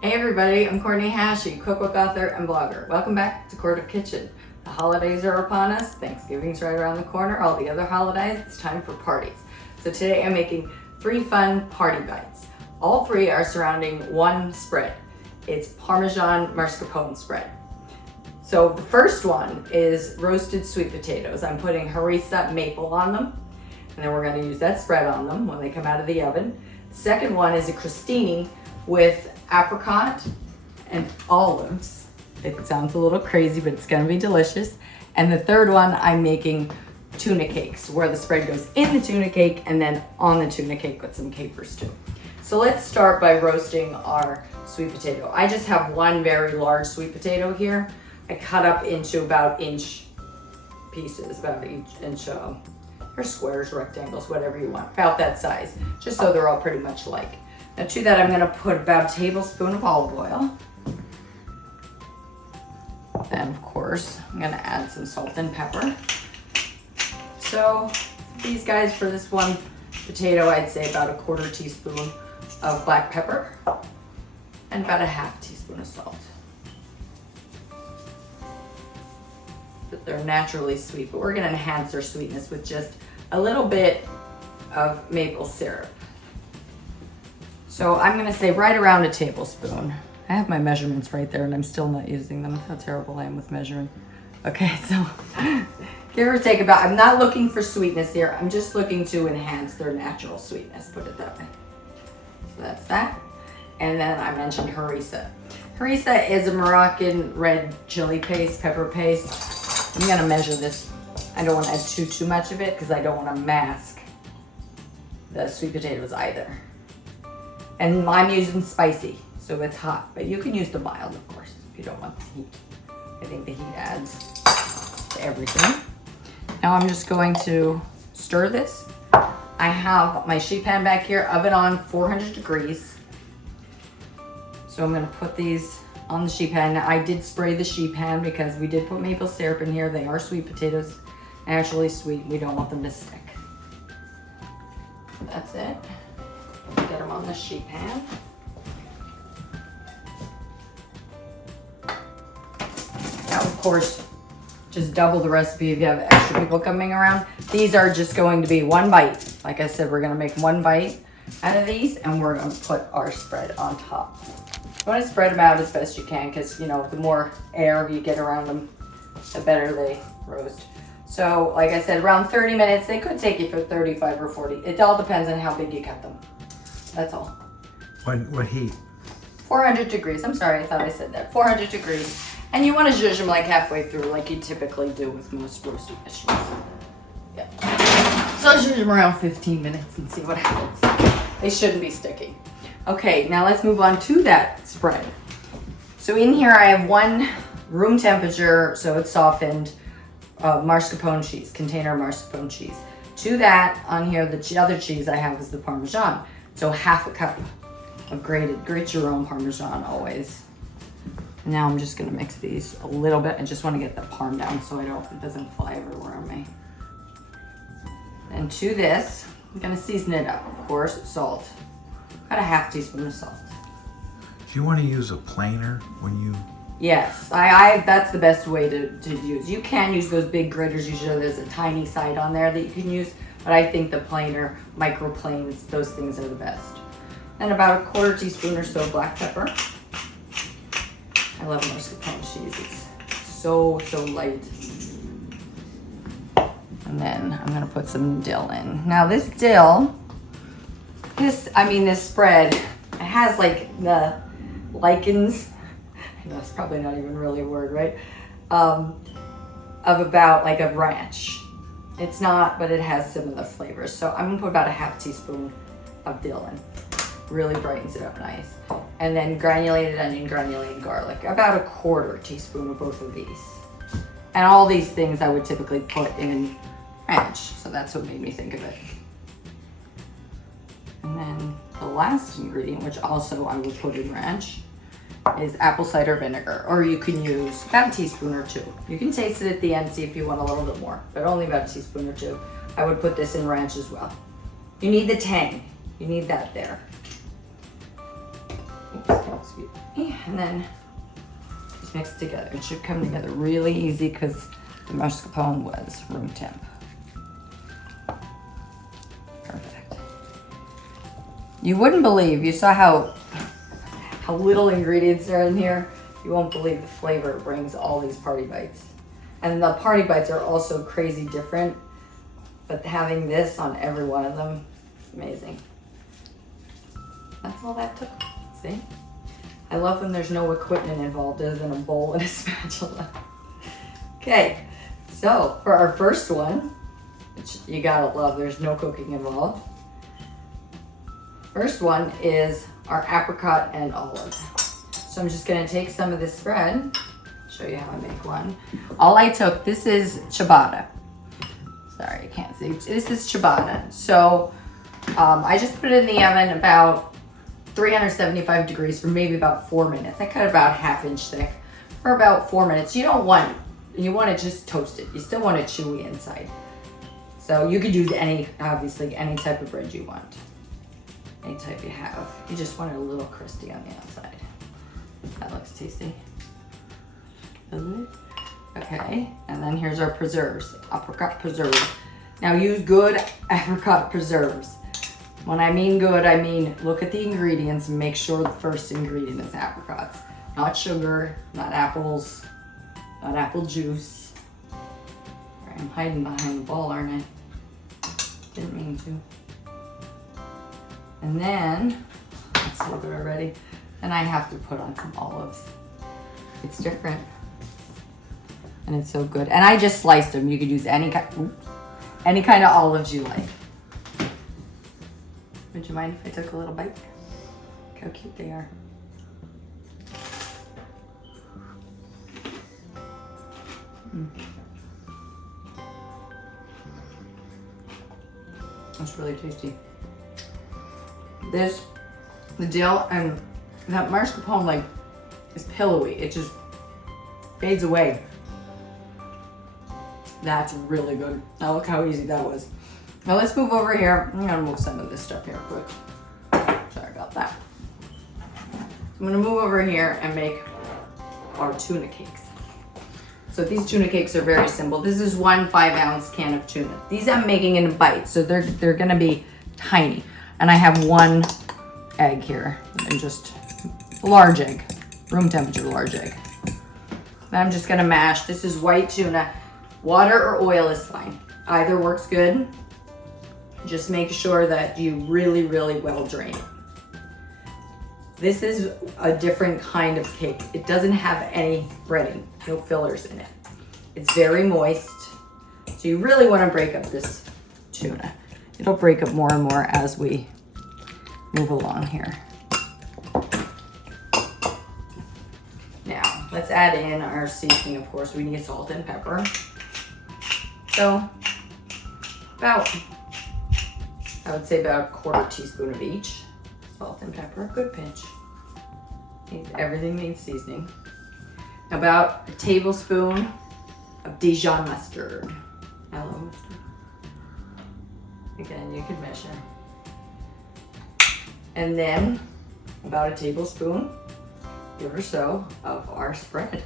Hey everybody, I'm Courtney Hashi, cookbook author and blogger. Welcome back to Court of Kitchen. The holidays are upon us, Thanksgiving's right around the corner, all the other holidays, it's time for parties. So today I'm making 3 fun party bites. All 3 are surrounding one spread. It's Parmesan mascarpone spread. So the first one is roasted sweet potatoes. I'm putting harissa maple on them, and then we're gonna use that spread on them when they come out of the oven. The second one is a crostini with apricot and olives. It sounds a little crazy, but it's gonna be delicious. And the third one, I'm making tuna cakes, where the spread goes in the tuna cake and then on the tuna cake with some capers too. So let's start by roasting our sweet potato. I just have one very large sweet potato here. I cut up into about inch pieces, about each inch, or squares, rectangles, whatever you want, about that size, just so they're all pretty much alike. Now to that, I'm gonna put about a tablespoon of olive oil. Then of course, I'm gonna add some salt and pepper. So these guys, for this one potato, I'd say about a 1/4 teaspoon of black pepper and about a 1/2 teaspoon of salt. But they're naturally sweet, but we're gonna enhance their sweetness with just a little bit of maple syrup. So I'm gonna say right around a tablespoon. I have my measurements right there and I'm still not using them. That's how terrible I am with measuring. Okay, so give or take about, I'm not looking for sweetness here. I'm just looking to enhance their natural sweetness, put it that way. So that's that. And then I mentioned harissa. Harissa is a Moroccan red chili paste, pepper paste. I'm gonna measure this. I don't wanna add too much of it because I don't wanna mask the sweet potatoes either. And I'm using spicy, so it's hot, but you can use the mild, of course, if you don't want the heat. I think the heat adds to everything. Now I'm just going to stir this. I have my sheet pan back here, oven on 400 degrees. So I'm gonna put these on the sheet pan. Now I did spray the sheet pan because we did put maple syrup in here. They are sweet potatoes, naturally sweet. We don't want them to stick. That's it. Get them on the sheet pan. Now, of course, just double the recipe if you have extra people coming around. These are just going to be one bite. Like I said, we're gonna make one bite out of these and we're gonna put our spread on top. You wanna spread them out as best you can because, you know, the more air you get around them, the better they roast. So, like I said, around 30 minutes. They could take you for 35 or 40. It all depends on how big you cut them. That's all. What heat? 400 degrees. I'm sorry, I thought I said that. 400 degrees. And you want to zhuzh them like halfway through, like you typically do with most roasted vegetables. Yeah. So zhuzh them around 15 minutes and see what happens. They shouldn't be sticky. Okay, now let's move on to that spread. So in here I have one room temperature, so it's softened, mascarpone cheese, container mascarpone cheese. To that, on here, the other cheese I have is the Parmesan. So 1/2 cup of grate your own Parmesan always. Now I'm just gonna mix these a little bit. I just wanna get the parm down so it doesn't fly everywhere on me. And to this, I'm gonna season it up, of course, salt. About a 1/2 teaspoon of salt. Do you want to use a planer when you... Yes, that's the best way to use. You can use those big graters. Usually there's a tiny side on there that you can use, but I think the planer, microplanes, those things are the best. And about a 1/4 teaspoon or so black pepper. I love mascarpone cheese. It's so light. And then I'm gonna put some dill in. Now this dill, this spread, it has like the lichens, that's probably not even really a word, right? Of about like a ranch. It's not, but it has some of the flavors. So I'm gonna put about a 1/2 teaspoon of dill in. Really brightens it up nice. And then granulated onion, granulated garlic. About a 1/4 teaspoon of both of these. And all these things I would typically put in ranch. So that's what made me think of it. And then the last ingredient, which also I would put in ranch, is apple cider vinegar, or you can use about a teaspoon or 2. You can taste it at the end, see if you want a little bit more, but only about a teaspoon or 2. I would put this in ranch as well. You need the tang. You need that there. Oops. Excuse me. And then just mix it together. It should come together really easy because the mascarpone was room temp. Perfect. You wouldn't believe, you saw how little ingredients are in here. You won't believe the flavor it brings all these party bites. And the party bites are also crazy different, but having this on every one of them, amazing. That's all that took, see? I love when there's no equipment involved other than a bowl and a spatula. Okay, so for our first one, which you gotta love, there's no cooking involved. First one is our apricot and olive. So I'm just gonna take some of this spread, show you how I make one. All I took, this is ciabatta. Sorry, you can't see. This is ciabatta. So I just put it in the oven about 375 degrees for maybe about 4 minutes. I cut it about 1/2 inch thick for about 4 minutes. You don't want, you want to just toast it. You still want it chewy inside. So you could use obviously any type of bread you want. Any type you have. You just want it a little crispy on the outside. That looks tasty. Okay, and then here's our preserves, apricot preserves. Now use good apricot preserves. When I mean good, I mean look at the ingredients and make sure the first ingredient is apricots. Not sugar, not apples, not apple juice. Sorry, I'm hiding behind the ball, aren't I? Didn't mean to. And then, that's so good already. Then I have to put on some olives. It's different. And it's so good. And I just sliced them. You could use any kind of olives you like. Would you mind if I took a little bite? Look how cute they are. That's really tasty. The dill and that mascarpone like is pillowy. It just fades away. That's really good. Now look how easy that was. Now let's move over here. I'm gonna move some of this stuff here quick. Sorry about that. I'm gonna move over here and make our tuna cakes. So these tuna cakes are very simple. This is 1 5-ounce can of tuna. These I'm making in bites, so they're gonna be tiny. And I have 1 egg here, and just a large egg, room temperature large egg. Then I'm just gonna mash. This is white tuna. Water or oil is fine. Either works good. Just make sure that you really, really well drain it. This is a different kind of cake. It doesn't have any breading, no fillers in it. It's very moist. So you really want to break up this tuna. It'll break up more and more as we move along here. Now, let's add in our seasoning, of course. We need salt and pepper. So, about, I would say about 1/4 teaspoon of each. Salt and pepper, good pinch. Everything needs seasoning. About a tablespoon of Dijon mustard. Hello mustard. Again, you can measure. And then about a tablespoon, give or so, of our spread.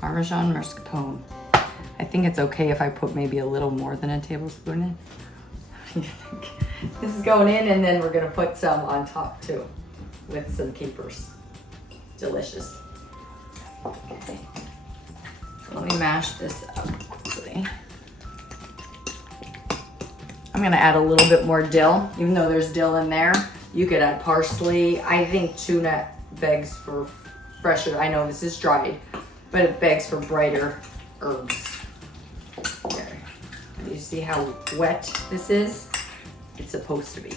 Parmesan mascarpone. I think it's okay if I put maybe a little more than a tablespoon in. This is going in, and then we're gonna put some on top too, with some capers. Delicious. Okay. So let me mash this up quickly. I'm gonna add a little bit more dill, even though there's dill in there. You could add parsley. I think tuna begs for fresher. I know this is dried, but it begs for brighter herbs. There. You see how wet this is? It's supposed to be.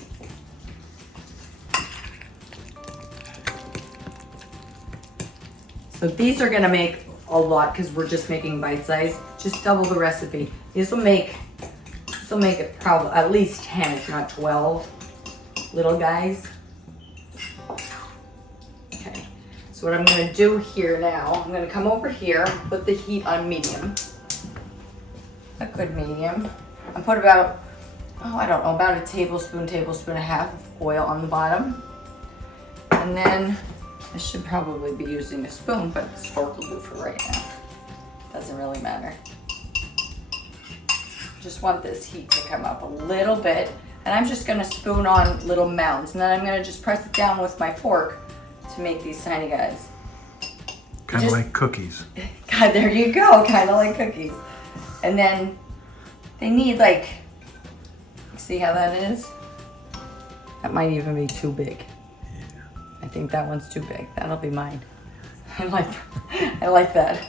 So these are gonna make a lot because we're just making bite size. Just double the recipe. This will make it probably at least 10, if not 12 little guys. Okay, so what I'm gonna do here now, I'm gonna come over here, put the heat on medium. A good medium. And put about, I don't know, about a tablespoon and a half of oil on the bottom. And then I should probably be using a spoon, but this fork will do for right now. Doesn't really matter. Just want this heat to come up a little bit. And I'm just gonna spoon on little mounds. And then I'm gonna just press it down with my fork to make these tiny guys. Kind of like cookies. God, there you go, kind of like cookies. And then they need like, see how that is? That might even be too big. Yeah. I think that one's too big. That'll be mine. I like that.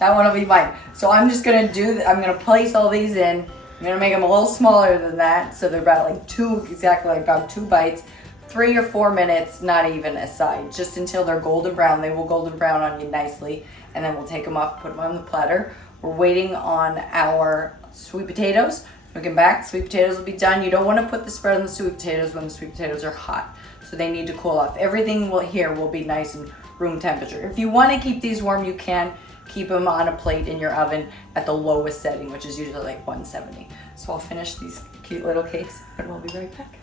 That one will be mine. So I'm just gonna I'm gonna place all these in. I'm gonna make them a little smaller than that, so they're about like exactly about 2 bites. 3 or 4 minutes, not even a side, just until they're golden brown. They will golden brown on you nicely, and then we'll take them off, put them on the platter. We're waiting on our sweet potatoes. Looking back, sweet potatoes will be done. You don't want to put the spread on the sweet potatoes when the sweet potatoes are hot, so they need to cool off. Everything here will be nice and room temperature. If you want to keep these warm, you can keep them on a plate in your oven at the lowest setting, which is usually like 170. So I'll finish these cute little cakes, and we'll be right back.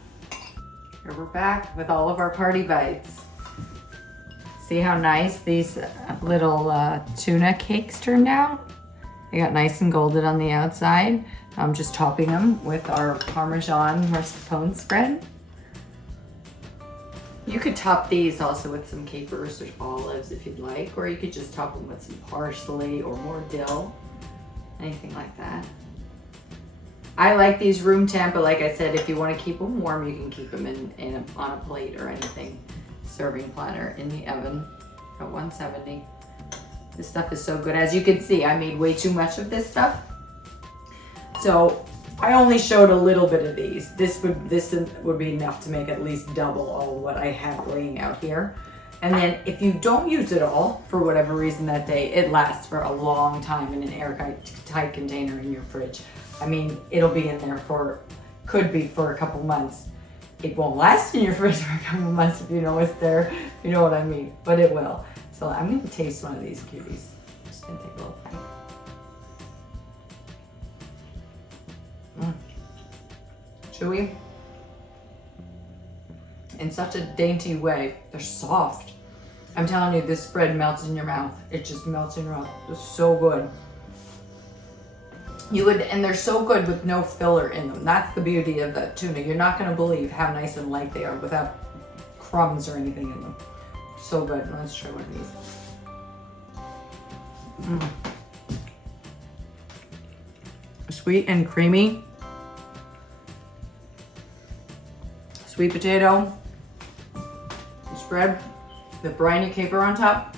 Here we're back with all of our party bites. See how nice these little tuna cakes turned out? They got nice and golden on the outside. I'm just topping them with our Parmesan mascarpone spread. You could top these also with some capers or olives if you'd like, or you could just top them with some parsley or more dill, anything like that. I like these room temp, but like I said, if you want to keep them warm, you can keep them on a plate or anything. Serving platter in the oven at 170. This stuff is so good. As you can see, I made way too much of this stuff. So I only showed a little bit of these. This would be enough to make at least double all of what I have laying out here. And then if you don't use it all, for whatever reason that day, it lasts for a long time in an airtight container in your fridge. I mean, it'll be in there could be for a couple months. It won't last in your fridge for a couple months if you know it's there, if you know what I mean, but it will. So I'm gonna taste one of these cuties. Just gonna take a little bite. Chewy. In such a dainty way. They're soft. I'm telling you, this spread melts in your mouth. It just melts in your mouth. It's so good. And they're so good with no filler in them. That's the beauty of the tuna. You're not gonna believe how nice and light they are without crumbs or anything in them. So good. Let's try one of these. Sweet and creamy. Sweet potato. Spread the briny caper on top.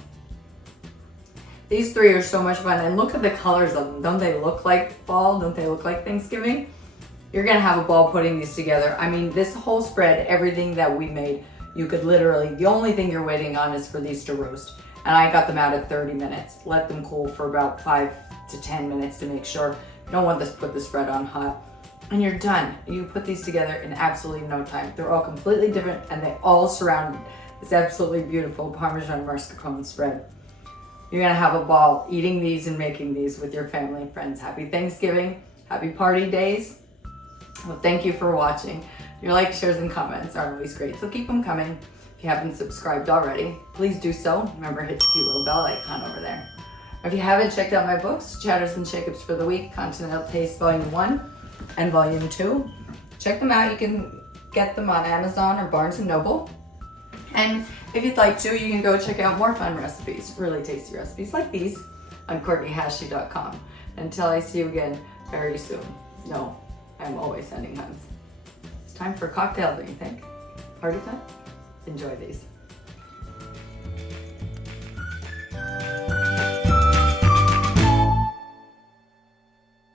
These 3 are so much fun, and look at the colors of them. Don't they look like fall? Don't they look like Thanksgiving? You're gonna have a ball putting these together. I mean, this whole spread, everything that we made, you could literally, the only thing you're waiting on is for these to roast. And I got them out at 30 minutes. Let them cool for about 5 to 10 minutes to make sure. You don't want to put the spread on hot. And you're done. You put these together in absolutely no time. They're all completely different, and they all surround this absolutely beautiful Parmesan mascarpone spread. You're gonna have a ball eating these and making these with your family and friends. Happy Thanksgiving, happy party days. Well, thank you for watching. Your likes, shares, and comments are always great, so keep them coming. If you haven't subscribed already, please do so. Remember, hit the cute little bell icon over there. If you haven't checked out my books, Chatters and Shakeups for the Week, Continental Taste Volume 1 and Volume 2, check them out. You can get them on Amazon or Barnes & Noble. And if you'd like to, you can go check out more fun recipes, really tasty recipes like these on CourtneyHashley.com. Until I see you again very soon. No, I'm always sending hugs. It's time for a cocktail, don't you think? Party time? Enjoy these.